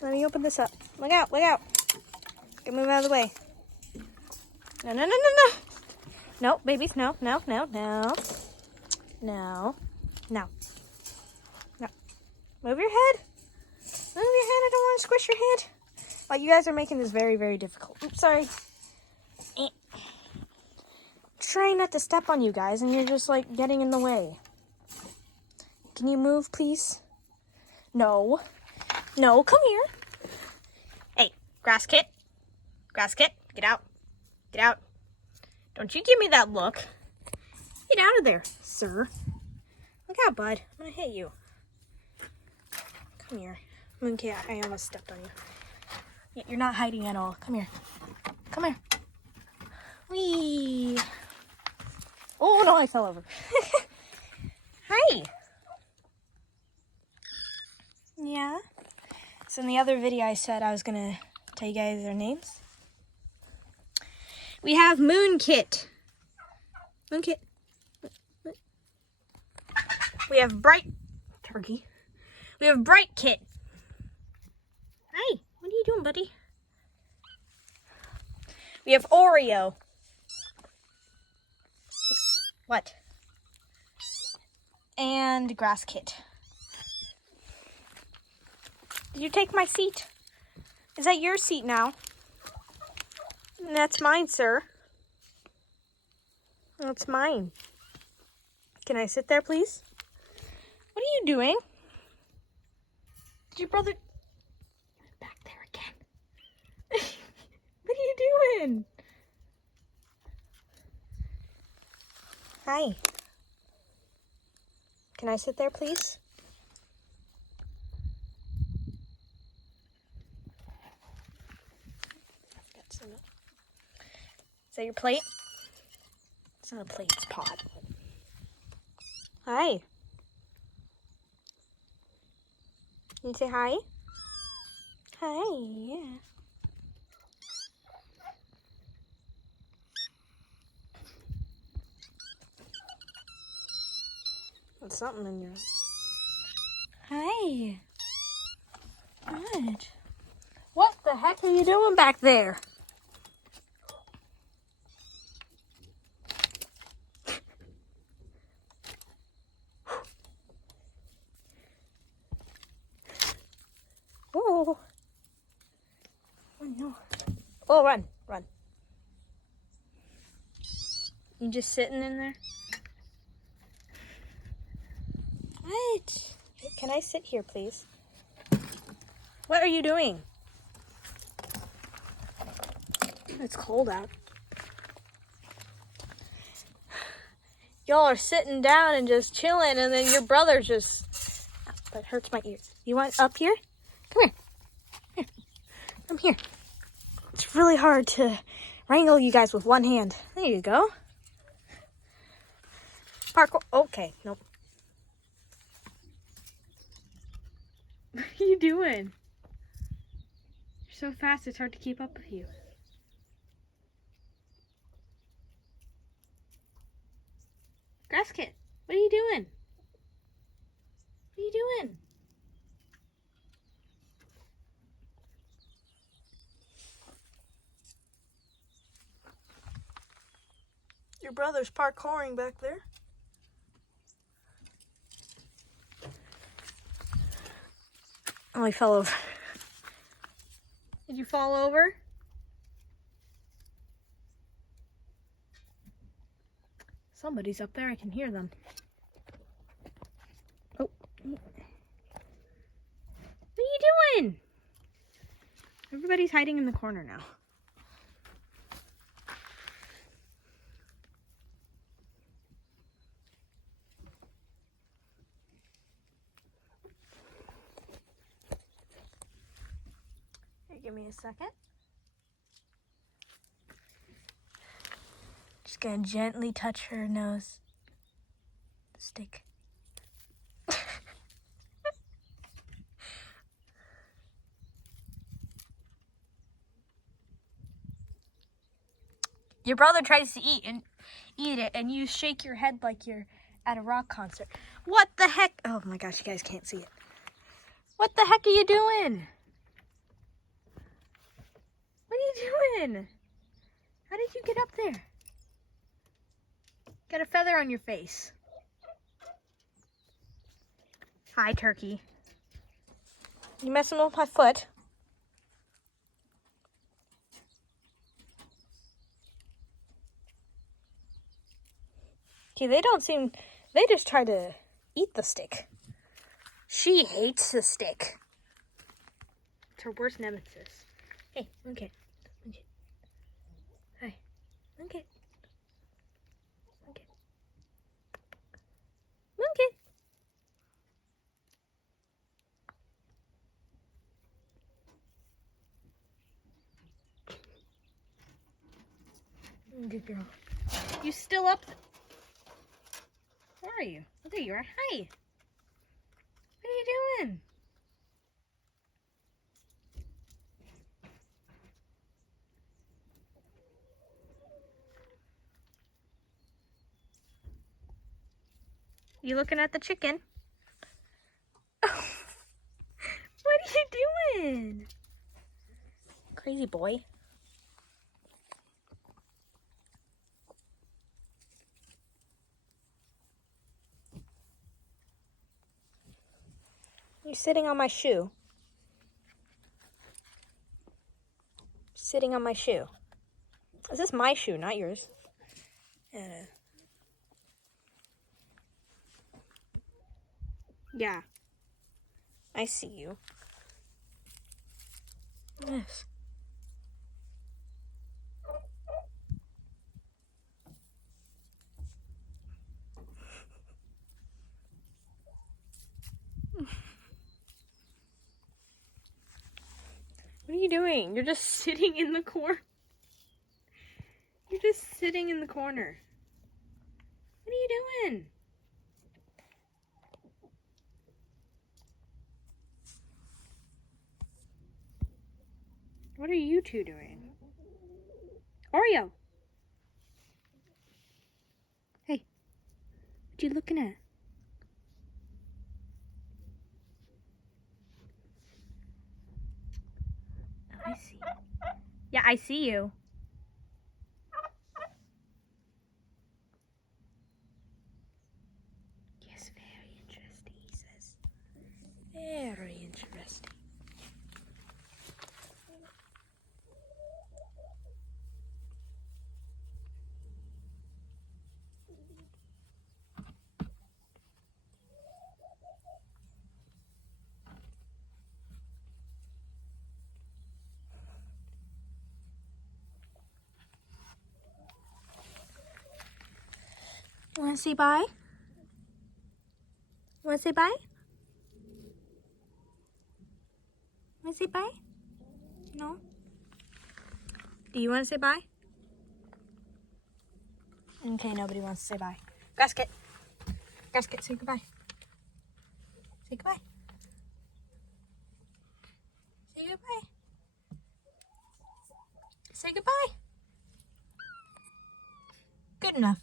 Let me open this up. Look out, look out. Get move out of the way. No, no, no, no, no. No, babies, no, no, no, no. No. No. No. Move your head. Move your head. I don't want to squish your head. Like, you guys are making this very, very difficult. Oops, sorry. Trying not to step on you guys, and you're just, like, getting in the way. Can you move, please? No. No, come here. Hey, grass kit. Grass kit, get out. Get out. Don't you give me that look. Get out of there, sir. Look out, bud. I'm gonna hit you. Come here. Moonkit, I almost stepped on you. You're not hiding at all. Come here. Come here. Whee! Oh, no, I fell over. Hi. Yeah? So in the other video, I said I was going to tell you guys their names. We have Moonkit. Moonkit. We have Bright Turkey. We have Bright Kit. Hi, what are you doing, buddy? We have Oreo. What? And Grass Kit. Did you take my seat? Is that your seat now? That's mine, sir. That's mine. Can I sit there, please? What are you doing? Did your brother... Back there again. What are you doing? Hi. Can I sit there, please? Is that your plate? It's not a plate, it's a pod. Hi. Can you say hi? Hi, yeah. There's something in your... Hi. Good. What the heck are you doing back there? Oh. Oh no. Oh, run, run. You just sitting in there? What? Hey, can I sit here, please? What are you doing? It's cold out. Y'all are sitting down and just chilling, and then your brother just... That hurts my ears. You want up here? Come here. Here. Come here. It's really hard to wrangle you guys with one hand. There you go. Parkour. Okay, nope. What are you doing? You're so fast, it's hard to keep up with you. Grass Kit, what are you doing? What are you doing? Your brother's parkouring back there. Oh, he fell over. Did you fall over? Somebody's up there. I can hear them. Oh. What are you doing? Everybody's hiding in the corner now. Here, give me a second. Just gonna gently touch her nose. The stick. Your brother tries to eat it, and you shake your head like you're at a rock concert. What the heck? Oh my gosh, you guys can't see it. What the heck are you doing? you doing? How did you get up there? Got a feather on your face. Hi, turkey. You messing with my foot? Okay, they just try to eat the stick. She hates the stick. It's her worst nemesis. Hey, okay. Okay. Hi. Okay. Okay. Okay. Good girl. You still up? Where are you? Oh, there you are. Hi. What are you doing? You looking at the chicken? What are you doing? Crazy boy. You're sitting on my shoe. Sitting on my shoe. Is this my shoe, not yours? Yeah. I see you. Yes. What are you doing? You're just sitting in the corner. You're just sitting in the corner. What are you doing? What are you two doing? Oreo! Hey, what you looking at? Oh, I see. Yeah, I see you. Yes, very interesting, he says. Very interesting. Want to say bye? Want to say bye? Want to say bye? No? Do you want to say bye? Okay, nobody wants to say bye. Gasket. Gasket, say goodbye. Say goodbye. Say goodbye. Say goodbye. Good enough.